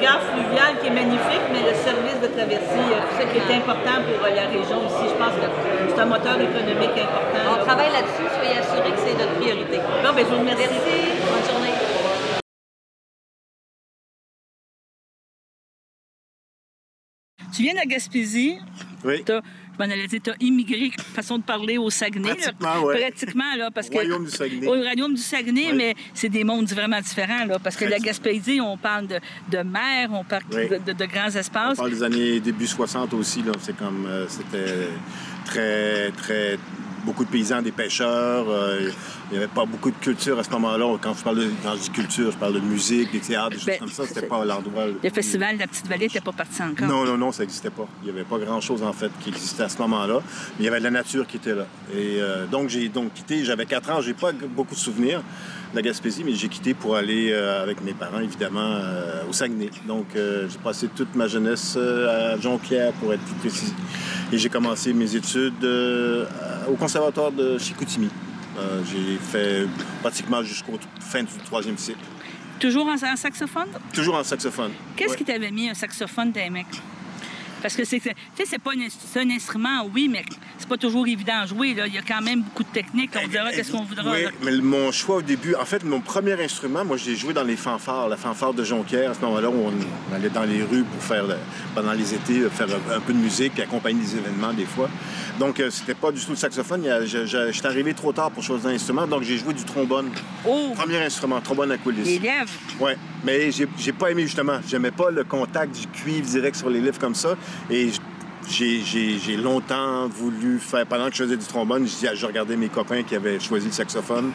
gare fluviale qui est magnifique, mais le service de traversée qui est important pour la région ici. Je pense que c'est un moteur économique important. On travaille là-dessus, soyez assurés que c'est notre priorité. Bon, ben, je vous remercie. Merci, bonne journée. Tu viens de la Gaspésie. Oui. Je m'en allais dire, tu as immigré, façon de parler, au Saguenay. Pratiquement, oui. Pratiquement, là, parce que... Au royaume du Saguenay. Au royaume du Saguenay, Oui. mais c'est des mondes vraiment différents, là, parce que la Gaspésie, on parle de mer, on parle Oui. de grands espaces. On parle des années début 60 aussi, là. C'est comme... c'était très, très... Beaucoup de paysans, des pêcheurs. Il n'y avait pas beaucoup de culture à ce moment-là. Quand je parle de culture, je parle de musique, des théâtres, des choses comme ça. C'était pas l'endroit... Le festival de la Petite-Vallée n'était pas parti encore. Non, ça n'existait pas. Il n'y avait pas grand-chose, en fait, qui existait à ce moment-là. Mais il y avait de la nature qui était là. Et donc, j'ai quitté. J'avais 4 ans. J'ai pas beaucoup de souvenirs de la Gaspésie, mais j'ai quitté pour aller avec mes parents, évidemment, au Saguenay. Donc, j'ai passé toute ma jeunesse à Jonquière, pour être plus précis. Et j'ai commencé mes études au conservatoire de Chicoutimi. J'ai fait pratiquement jusqu'au fin du 3e cycle. Toujours en saxophone? Toujours en saxophone. Qu'est-ce qui t'avait mis un saxophone dans les mecs? Parce que c'est pas un instrument, oui, mais c'est pas toujours évident à jouer. Là. Il y a quand même beaucoup de techniques. On dira qu'est-ce qu'on voudra. Oui, là. mais mon choix au début, en fait, mon premier instrument, moi, j'ai joué dans les fanfares, la fanfare de Jonquière. À ce moment-là, où on allait dans les rues pour faire, pendant les étés, faire un peu de musique puis accompagner des événements des fois. Donc, c'était pas du tout le saxophone. J'étais arrivé trop tard pour choisir un instrument, donc j'ai joué du trombone. Oh! Premier instrument, trombone à coulisses. Les lèvres? Oui, mais j'ai pas aimé, justement. J'aimais pas le contact du cuivre direct sur les lèvres comme ça. Et j'ai longtemps voulu faire, pendant que je faisais du trombone, je regardais mes copains qui avaient choisi le saxophone,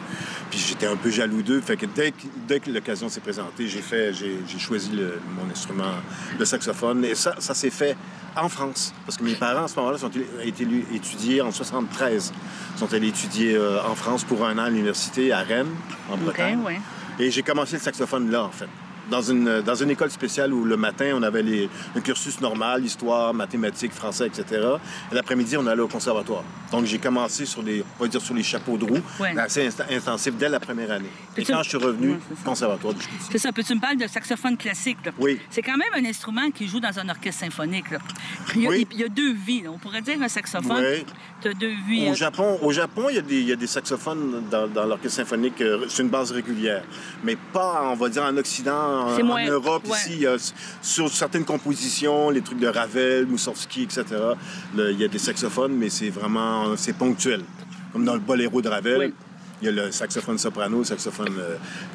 puis j'étais un peu jaloux d'eux. Fait que dès que l'occasion s'est présentée, j'ai choisi mon instrument, le saxophone. Et ça s'est fait en France, parce que mes parents, à ce moment-là, ont été étudiés en 73. Ils sont allés étudier en France pour 1 an à l'université à Rennes, en Bretagne. Ouais. Et j'ai commencé le saxophone là, en fait. Dans une école spéciale où le matin, on avait un cursus normal, histoire, mathématiques, français, etc. Et l'après-midi, on allait au conservatoire. Donc, j'ai commencé sur les chapeaux de roue, assez intensif dès la première année. Et quand je suis revenu, conservatoire. C'est ça. Puis tu me parles de saxophone classique. Là. Oui. C'est quand même un instrument qui joue dans un orchestre symphonique. Là. Il y a 2 vies. Là. On pourrait dire un saxophone. Oui. Tu as 2 vies. Au Japon, il y a des saxophones dans l'orchestre symphonique sur une base régulière. Mais pas, on va dire, en Occident. En Europe, ici, sur certaines compositions, les trucs de Ravel, Moussorgsky, etc., il y a des saxophones, mais c'est ponctuel. Comme dans le boléro de Ravel, oui. Il y a le saxophone soprano, le saxophone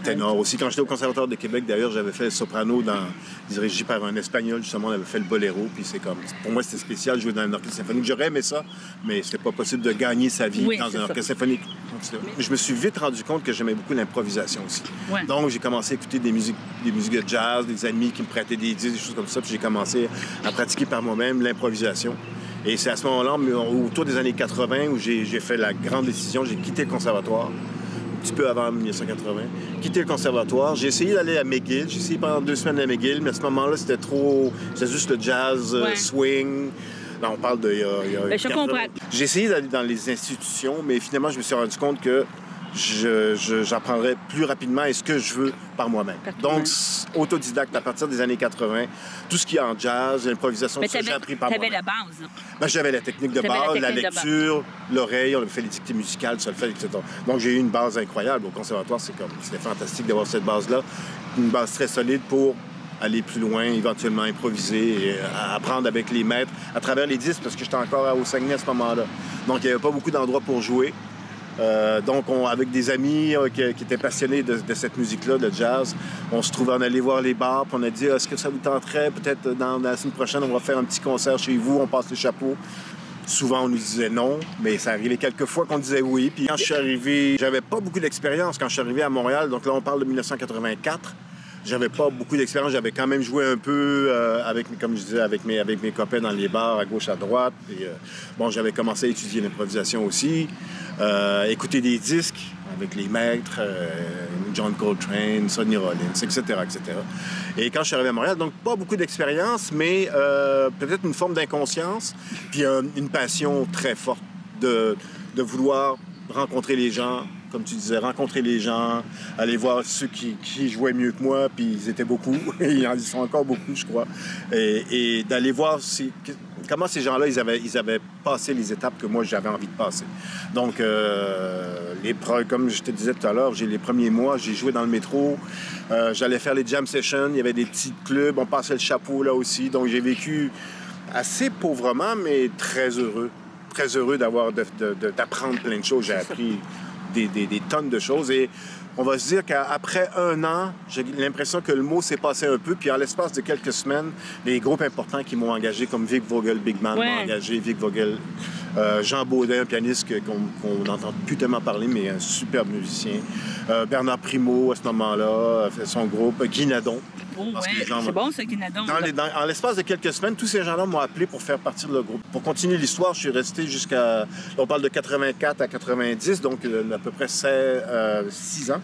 ténor aussi. Quand j'étais au Conservatoire de Québec, d'ailleurs, j'avais fait le soprano dirigé par un Espagnol, justement, on avait fait le boléro, puis pour moi, c'était spécial de jouer dans un orchestre symphonique. J'aurais aimé ça, mais c'était pas possible de gagner sa vie dans un orchestre symphonique. Je me suis vite rendu compte que j'aimais beaucoup l'improvisation aussi. Ouais. Donc, j'ai commencé à écouter des musiques de jazz, des amis qui me prêtaient des disques, des choses comme ça, puis j'ai commencé à pratiquer par moi-même l'improvisation. Et c'est à ce moment-là, autour des années 80, où j'ai fait la grande décision, j'ai quitté le conservatoire, un petit peu avant 1980, quitté le conservatoire. J'ai essayé d'aller à McGill, j'ai essayé pendant 2 semaines à McGill, mais à ce moment-là, c'était juste le jazz, swing. Là, on parle de... je comprends. J'ai essayé d'aller dans les institutions, mais finalement, je me suis rendu compte que j'apprendrais plus rapidement et ce que je veux par moi-même. Donc, autodidacte à partir des années 80, tout ce qui est en jazz, l'improvisation, ça, j'ai appris par moi-même. T'avais la base. Ben, j'avais la technique de base, la lecture, l'oreille, on avait fait les dictées musicales, le solfège, etc. Donc, j'ai eu une base incroyable. Au conservatoire, c'était fantastique d'avoir cette base-là. Une base très solide pour aller plus loin, éventuellement improviser, et apprendre avec les maîtres à travers les disques, parce que j'étais encore au Saguenay à ce moment-là. Donc, il n'y avait pas beaucoup d'endroits pour jouer. Donc, avec des amis qui étaient passionnés de cette musique-là, de jazz, on se trouvait en aller voir les bars, puis on a dit « Est-ce que ça vous tenterait? Peut-être dans la semaine prochaine, on va faire un petit concert chez vous, on passe le chapeau. » Souvent, on nous disait non, mais ça arrivait quelques fois qu'on disait oui. Puis quand je suis arrivé, j'avais pas beaucoup d'expérience quand je suis arrivé à Montréal. Donc là, on parle de 1984. J'avais pas beaucoup d'expérience. J'avais quand même joué un peu, comme je disais, avec mes copains dans les bars, à gauche, à droite. Et, j'avais commencé à étudier l'improvisation aussi, écouter des disques avec les maîtres, John Coltrane, Sonny Rollins, etc., etc. Et quand je suis arrivé à Montréal, donc pas beaucoup d'expérience, mais peut-être une forme d'inconscience, puis une passion très forte de vouloir rencontrer les gens, comme tu disais, rencontrer les gens, aller voir ceux qui jouaient mieux que moi, puis ils étaient beaucoup, et ils sont encore beaucoup, je crois, et d'aller voir comment ces gens-là, ils avaient passé les étapes que moi, j'avais envie de passer. Donc, comme je te disais tout à l'heure, les premiers mois, j'ai joué dans le métro, j'allais faire les jam sessions, il y avait des petits clubs, on passait le chapeau là aussi, donc j'ai vécu assez pauvrement, mais très heureux. Très heureux d'apprendre plein de choses. J'ai appris des tonnes de choses. Et on va se dire qu'après 1 an, j'ai l'impression que le mot s'est passé un peu. Puis en l'espace de quelques semaines, les groupes importants qui m'ont engagé, comme Vic Vogel, Big Man m'a engagé, Vic Vogel, Jean Baudin, un pianiste qu'on n'entend plus tellement parler, mais un superbe musicien. Bernard Primo, à ce moment-là, son groupe. Guy Nadon. C'est bon, ça, Guy Nadon. En l'espace de quelques semaines, tous ces gens-là m'ont appelé pour faire partie de leur groupe. Pour continuer l'histoire, je suis resté jusqu'à... On parle de 84 à 90, donc à peu près 6 ans.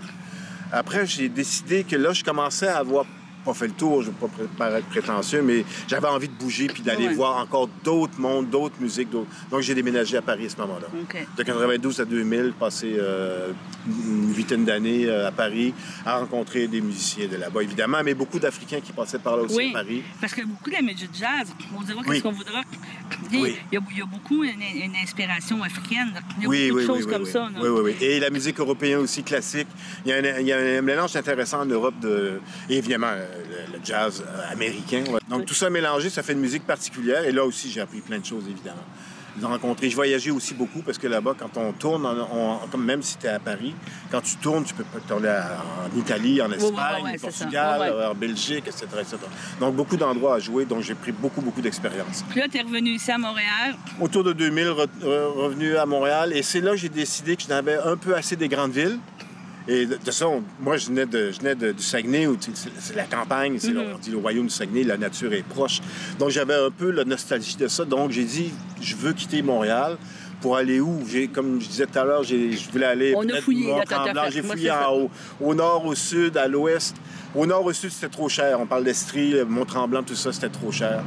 Après, j'ai décidé que là, je commençais à avoir pas fait le tour, je ne veux pas paraître prétentieux, mais j'avais envie de bouger puis d'aller voir encore d'autres mondes, d'autres musiques. Donc, j'ai déménagé à Paris à ce moment-là. Okay. De 92 à 2000, passé une 8aine d'années à Paris, à rencontrer des musiciens de là-bas, évidemment, mais beaucoup d'Africains qui passaient par là aussi à Paris. Parce que beaucoup de la musique jazz, on dira qu'est-ce qu'on voudra. Il y a beaucoup une inspiration africaine. Il y a beaucoup de choses comme ça. Oui. Et la musique européenne aussi, classique. Il y a un mélange intéressant en Europe et évidemment, le jazz américain. Donc, tout ça mélangé, ça fait une musique particulière. Et là aussi, j'ai appris plein de choses, évidemment. rencontrer. Je voyageais aussi beaucoup parce que là-bas, quand on tourne, même si tu es à Paris, quand tu tournes, tu peux aller en Italie, en Espagne, au Portugal, en Belgique, etc., etc. Donc, beaucoup d'endroits à jouer, donc j'ai pris beaucoup d'expérience. Puis là, tu es revenu ici à Montréal? Autour de 2000, revenu à Montréal. Et c'est là que j'ai décidé que j'en avais un peu assez des grandes villes. Et de ça, moi, je venais du Saguenay, où c'est la campagne, on dit le royaume du Saguenay, la nature est proche. Donc, j'avais un peu la nostalgie de ça. Donc, j'ai dit, je veux quitter Montréal pour aller où? Comme je disais tout à l'heure, je voulais aller... On a fouillé, j'ai fouillé au nord, au sud, à l'ouest. Au nord, au sud, c'était trop cher. On parle d'Estrie, Mont-Tremblant, tout ça, c'était trop cher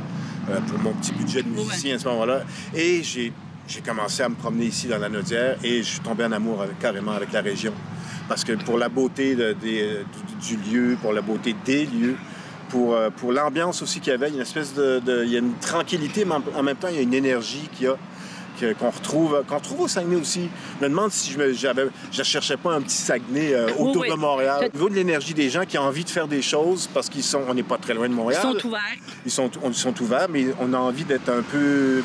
pour mon petit budget de musicien à ce moment-là. Et j'ai commencé à me promener ici dans la Naudière et je suis tombé en amour carrément avec la région. Parce que pour la beauté du lieu, pour la beauté des lieux, pour l'ambiance aussi qu'il y avait, il y a une espèce il y a une tranquillité, mais en même temps, il y a une énergie qu'on retrouve au Saguenay aussi. Je me demande si je cherchais pas un petit Saguenay autour de Montréal. Au niveau de l'énergie des gens qui ont envie de faire des choses, parce on n'est pas très loin de Montréal. Ils sont ouverts. Ils sont ouverts, mais on a envie d'être un peu...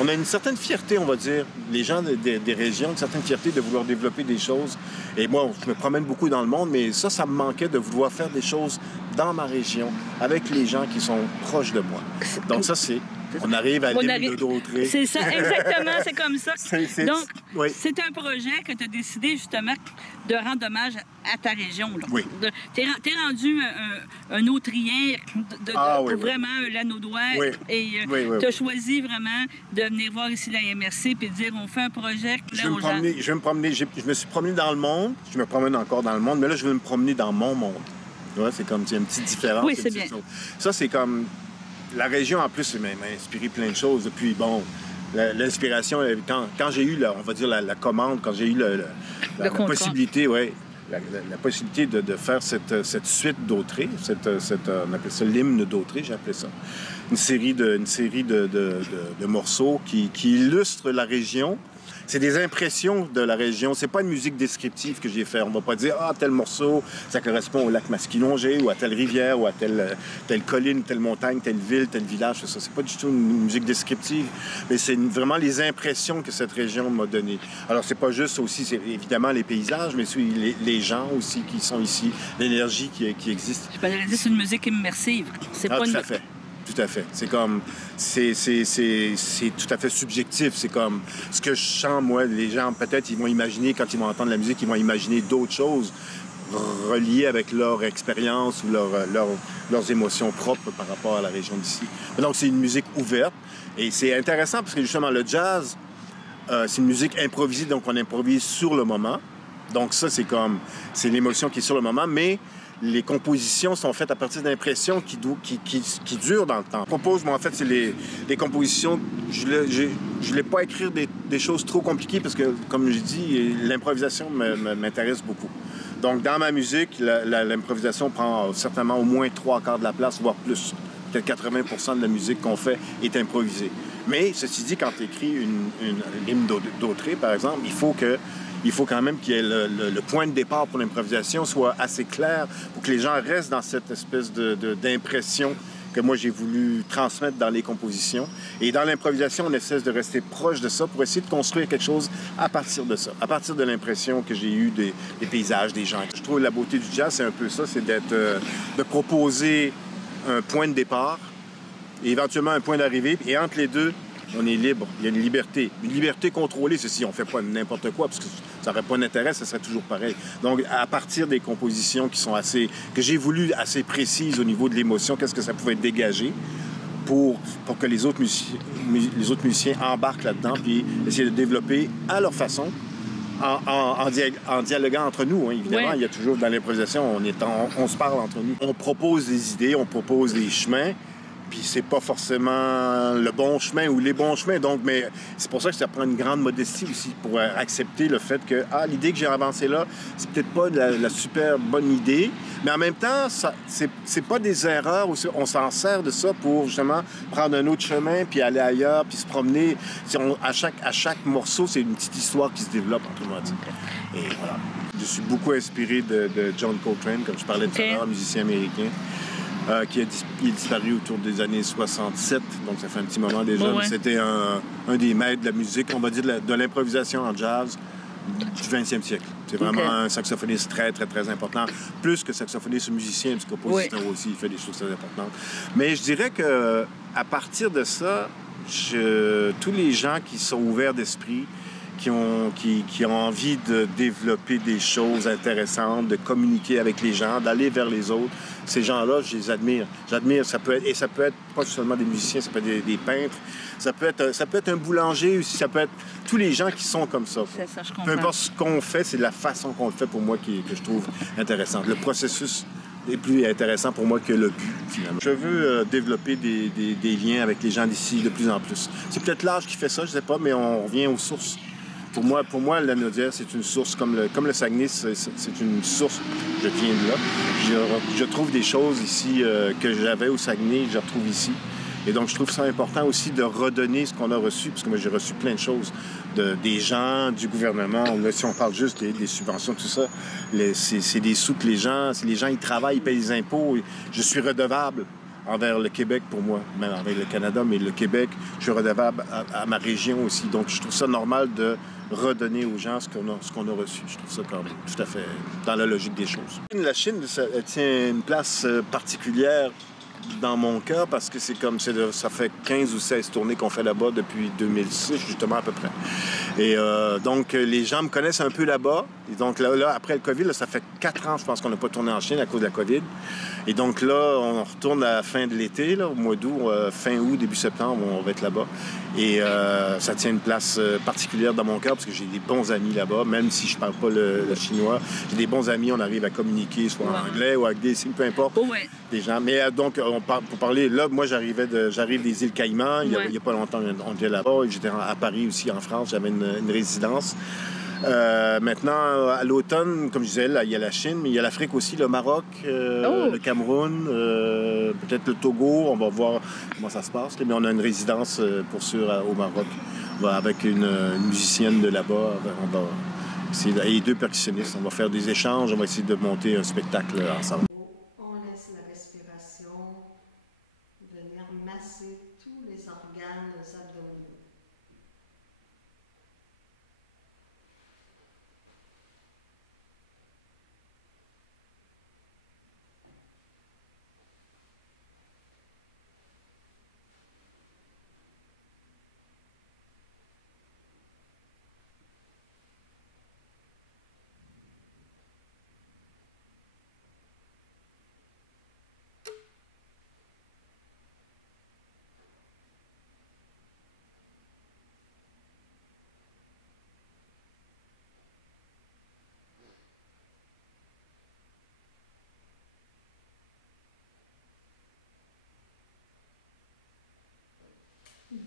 On a une certaine fierté, on va dire, les gens des régions, une certaine fierté de vouloir développer des choses. Et moi, je me promène beaucoup dans le monde, mais ça me manquait de vouloir faire des choses dans ma région, avec les gens qui sont proches de moi. Donc ça, on arrive à l'île de Dautré. C'est ça, exactement, c'est comme ça. Donc, c'est un projet que tu as décidé, justement, de rendre hommage à ta région. Là. Oui. Tu es rendu un autrien pour vraiment l'Anaudois. Oui. Et tu as choisi vraiment de venir voir ici la MRC et de dire on fait un projet là aux gens. Je vais me promener. Je me suis promené dans le monde. Je me promène encore dans le monde, mais là, je vais me promener dans mon monde. Ouais, c'est comme une petite différence. Oui, c'est bien. Ça, c'est comme... La région, en plus, m'a inspiré plein de choses. Puis, bon, l'inspiration, quand j'ai eu, on va dire, la commande, quand j'ai eu la possibilité, la possibilité de faire cette suite d'Autré, on appelle ça l'hymne d'Autré, j'ai appelé ça. Une série de morceaux qui illustrent la région. C'est des impressions de la région. C'est pas une musique descriptive que j'ai fait. On va pas dire, tel morceau, ça correspond au lac Masquinongé ou à telle rivière ou à telle colline, telle montagne, telle ville, tel village. Ça, c'est pas du tout une musique descriptive, mais c'est vraiment les impressions que cette région m'a données. Alors, c'est pas juste aussi, c'est évidemment les paysages, mais les gens aussi qui sont ici, l'énergie qui existe. Je peux dire, c'est une musique immersive. C'est pas tout à fait. Tout à fait. C'est comme... C'est tout à fait subjectif. C'est comme... Ce que je chante, moi, les gens, peut-être, ils vont imaginer, quand ils vont entendre la musique, ils vont imaginer d'autres choses reliées avec leur expérience ou leurs émotions propres par rapport à la région d'ici. Donc, c'est une musique ouverte. Et c'est intéressant parce que, justement, le jazz, c'est une musique improvisée, donc on improvise sur le moment. Donc, ça, c'est l'émotion qui est sur le moment, mais... Les compositions sont faites à partir d'impressions qui durent dans le temps. Je propose, moi, en fait, c'est les compositions... Je ne voulais pas écrire des choses trop compliquées parce que, comme j'ai dit, l'improvisation m'intéresse beaucoup. Donc, dans ma musique, l'improvisation prend certainement au moins 3/4 de la place, voire plus. Peut-être 80% de la musique qu'on fait est improvisée. Mais, ceci dit, quand tu écris l'hymne d'Autré, par exemple, il faut quand même qu'il y ait le point de départ pour l'improvisation soit assez clair pour que les gens restent dans cette espèce d'impression que moi, j'ai voulu transmettre dans les compositions. Et dans l'improvisation, on essaie de rester proche de ça pour essayer de construire quelque chose à partir de ça, à partir de l'impression que j'ai eue des paysages, des gens. Je trouve la beauté du jazz, c'est un peu ça, c'est de proposer un point de départ et éventuellement un point d'arrivée. Et entre les deux, on est libre. Il y a une liberté contrôlée. Ceci, on ne fait pas n'importe quoi, parce que ça n'aurait pas d'intérêt, ça serait toujours pareil. Donc, à partir des compositions qui sont que j'ai voulu assez précises au niveau de l'émotion, qu'est-ce que ça pouvait dégager pour que les autres musiciens embarquent là-dedans, puis essayer de développer à leur façon, en dialoguant entre nous, hein, évidemment. Il y a toujours, dans l'improvisation, on se parle entre nous. On propose des idées, on propose des chemins, puis c'est pas forcément le bon chemin ou les bons chemins. Donc, mais c'est pour ça que ça prend une grande modestie aussi pour accepter le fait que l'idée que j'ai avancée là, c'est peut-être pas la super bonne idée, mais en même temps, c'est pas des erreurs. On s'en sert de ça pour justement prendre un autre chemin puis aller ailleurs puis se promener. À chaque morceau, c'est une petite histoire qui se développe, en tout le monde. Et voilà. Je suis beaucoup inspiré de John Coltrane, comme je parlais tout à l'heure, musicien américain. qui est disparu autour des années 67, donc ça fait un petit moment déjà. Ouais. C'était un des maîtres de la musique, on va dire de l'improvisation en jazz du 20e siècle. C'est vraiment un saxophoniste très, très, très important. Plus que saxophoniste, musicien, parce compositeur aussi, il fait des choses très importantes. Mais je dirais que à partir de ça, tous les gens qui sont ouverts d'esprit, qui ont envie de développer des choses intéressantes, de communiquer avec les gens, d'aller vers les autres, ces gens-là, je les admire. J'admire, ça peut être pas seulement des musiciens, ça peut être des peintres, ça peut être un boulanger aussi, ça peut être tous les gens qui sont comme ça. C'est ça, je comprends. Peu importe ce qu'on fait, c'est la façon qu'on le fait pour moi que je trouve intéressante. Le processus est plus intéressant pour moi que le but, finalement. Je veux développer des liens avec les gens d'ici de plus en plus. C'est peut-être l'âge qui fait ça, je sais pas, mais on revient aux sources. Pour moi, la Naudière, c'est une source, comme le Saguenay, c'est une source. Je viens de là. Je trouve des choses ici que j'avais au Saguenay, je retrouve ici. Et donc, je trouve ça important aussi de redonner ce qu'on a reçu, parce que moi, j'ai reçu plein de choses des gens, du gouvernement. Là, si on parle juste des subventions, tout ça, c'est des sous que les gens, ils travaillent, ils payent les impôts. Je suis redevable envers le Québec, pour moi, même avec le Canada, mais le Québec, je suis redevable à ma région aussi. Donc, je trouve ça normal de redonner aux gens ce qu'on a reçu. Je trouve ça quand même tout à fait dans la logique des choses. La Chine, elle tient une place particulière dans mon cœur parce que ça fait 15 ou 16 tournées qu'on fait là-bas depuis 2006, justement, à peu près. Et donc, les gens me connaissent un peu là-bas. Et donc, là après le COVID, ça fait 4 ans, je pense, qu'on n'a pas tourné en Chine à cause de la COVID. Et donc là, on retourne à la fin de l'été, au mois d'août, fin août, début septembre, on va être là-bas. Et ça tient une place particulière dans mon cœur parce que j'ai des bons amis là-bas, même si je ne parle pas le chinois. J'ai des bons amis, on arrive à communiquer, soit en anglais ou avec des signes, peu importe, des gens. Mais donc, pour parler, là, moi, j'arrive des îles Caïmans. Il n'y a pas longtemps, on était là-bas. J'étais à Paris aussi, en France. J'avais une résidence. Maintenant, à l'automne, comme je disais, là, il y a la Chine, mais il y a l'Afrique aussi, le Maroc, le Cameroun, peut-être le Togo. On va voir comment ça se passe. Mais on a une résidence, pour sûr, au Maroc. Avec une musicienne de là-bas. Et 2 percussionnistes. On va faire des échanges. On va essayer de monter un spectacle ensemble. On laisse la respiration venir masser tous les organes abdominaux.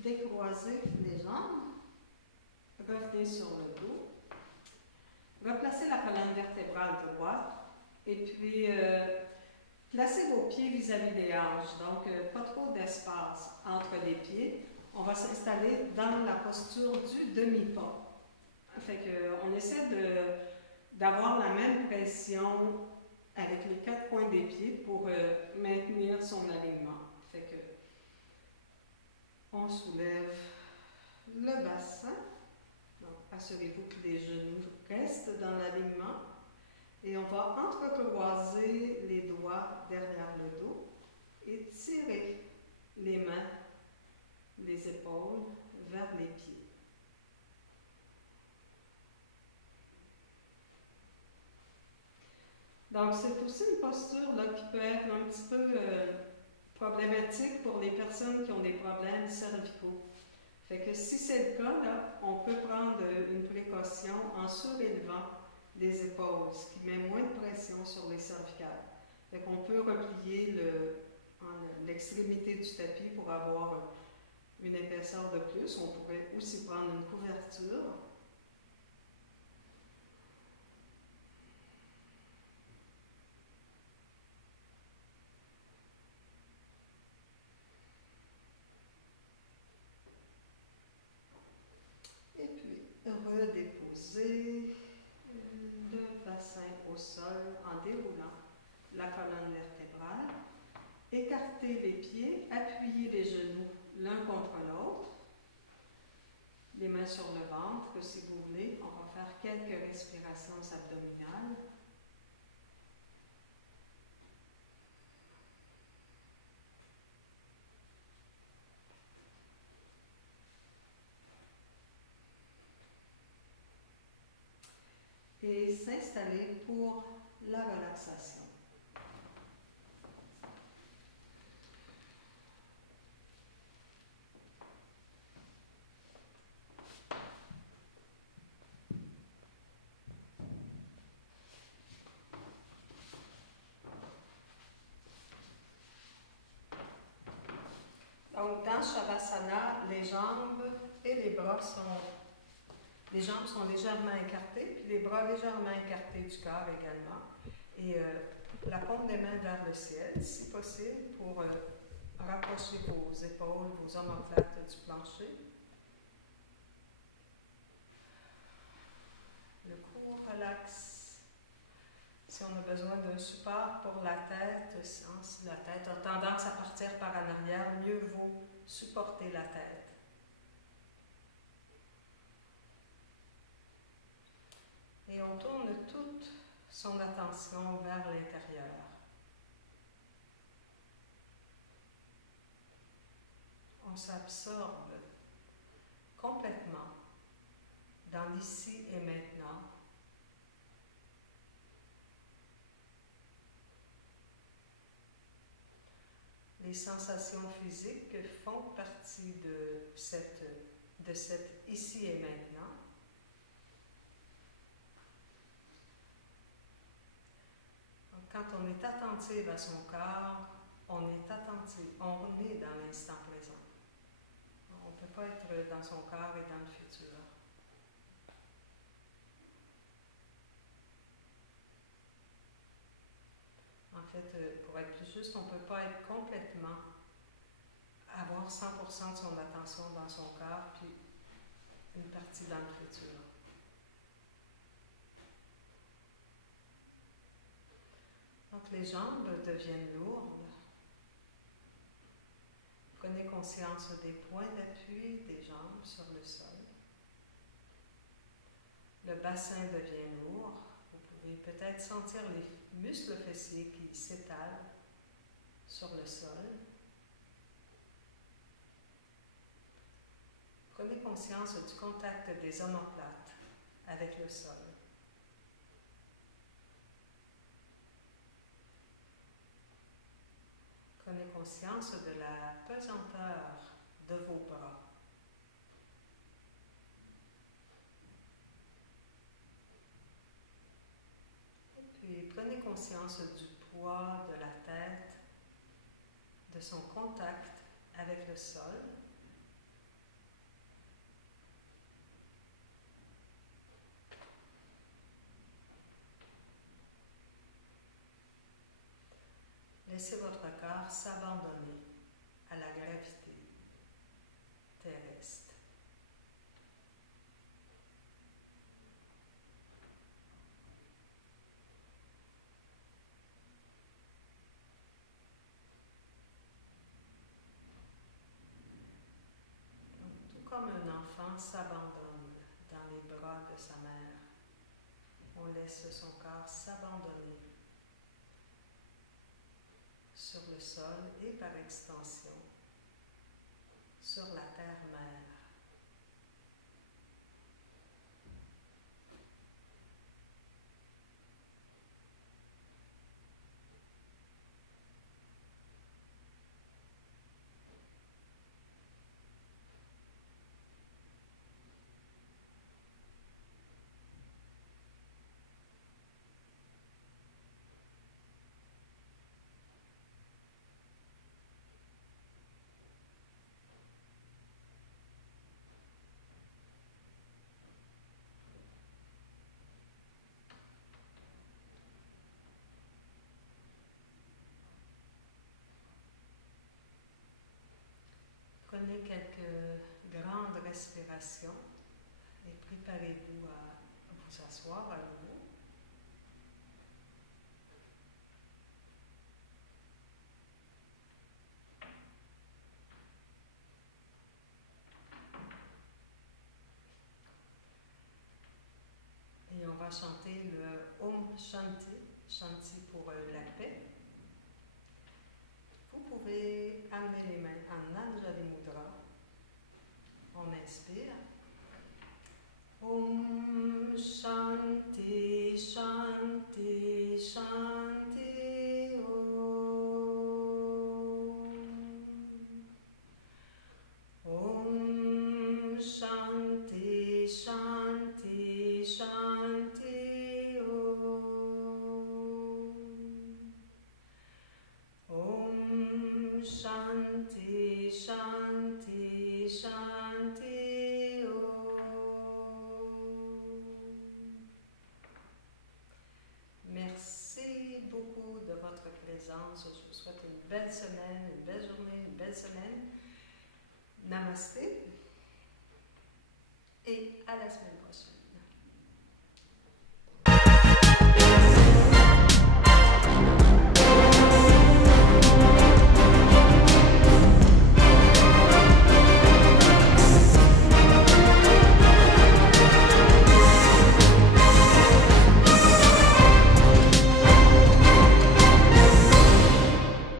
Décroisez les jambes, revenez sur le dos, replacez la colonne vertébrale droite et puis placez vos pieds vis-à-vis des hanches, donc pas trop d'espace entre les pieds. On va s'installer dans la posture du demi-pas. Fait qu'on essaie d'avoir la même pression avec les 4 points des pieds pour maintenir son alignement. Fait que on soulève le bassin. Donc, assurez-vous que les genoux restent dans l'alignement. Et on va entrecroiser les doigts derrière le dos et tirer les mains, les épaules vers les pieds. Donc, c'est aussi une posture là, qui peut être un petit peu problématique pour les personnes qui ont des problèmes cervicaux. Fait que si c'est le cas, là, on peut prendre une précaution en surélevant les épaules, ce qui met moins de pression sur les cervicales. Fait qu'on peut replier l'extrémité du tapis pour avoir une épaisseur de plus. On pourrait aussi prendre une couverture. Redéposer le bassin au sol en déroulant la colonne vertébrale. Écartez les pieds, appuyez les genoux l'un contre l'autre. Les mains sur le ventre, si vous voulez. On va faire quelques respirations abdominales. Et s'installer pour la relaxation. Donc, dans Shavasana, les jambes et les bras sont légèrement écartés, puis les bras légèrement écartés du corps également. Et la paume des mains vers le ciel, si possible, pour rapprocher vos épaules, vos omoplates du plancher. Le cou relaxe. Si on a besoin d'un support pour la tête, si la tête a tendance à partir par en arrière, mieux vaut supporter la tête. Et on tourne toute son attention vers l'intérieur. On s'absorbe complètement dans l'ici et maintenant. Les sensations physiques font partie de cette ici et maintenant. Quand on est attentif à son corps, on est dans l'instant présent. On ne peut pas être dans son corps et dans le futur. En fait, pour être plus juste, on ne peut pas être complètement, avoir 100% de son attention dans son corps, puis une partie dans le futur. Donc les jambes deviennent lourdes. Prenez conscience des points d'appui des jambes sur le sol. Le bassin devient lourd. Vous pouvez peut-être sentir les muscles fessiers qui s'étalent sur le sol. Prenez conscience du contact des omoplates avec le sol. Prenez conscience de la pesanteur de vos bras. Et puis prenez conscience du poids de la tête, de son contact avec le sol. Laissez votre corps s'abandonner à la gravité terrestre. Donc, tout comme un enfant s'abandonne dans les bras de sa mère, on laisse son corps s'abandonner sur le sol et par extension sur la terre-mère. Prenez quelques grandes respirations et préparez-vous à vous asseoir à nouveau. chanter le Om Shanti, Shanti pour la paix. Vous pouvez amener les mains en Anjali Mudra. On inspire. Om Shanti, Shanti, Shanti, Om Shanti, Shanti, Shanti, Om Shanti, Shanti, Shanti, Merci beaucoup de votre présence. Je vous souhaite une belle semaine, une belle journée, une belle semaine. Namasté et à la semaine prochaine.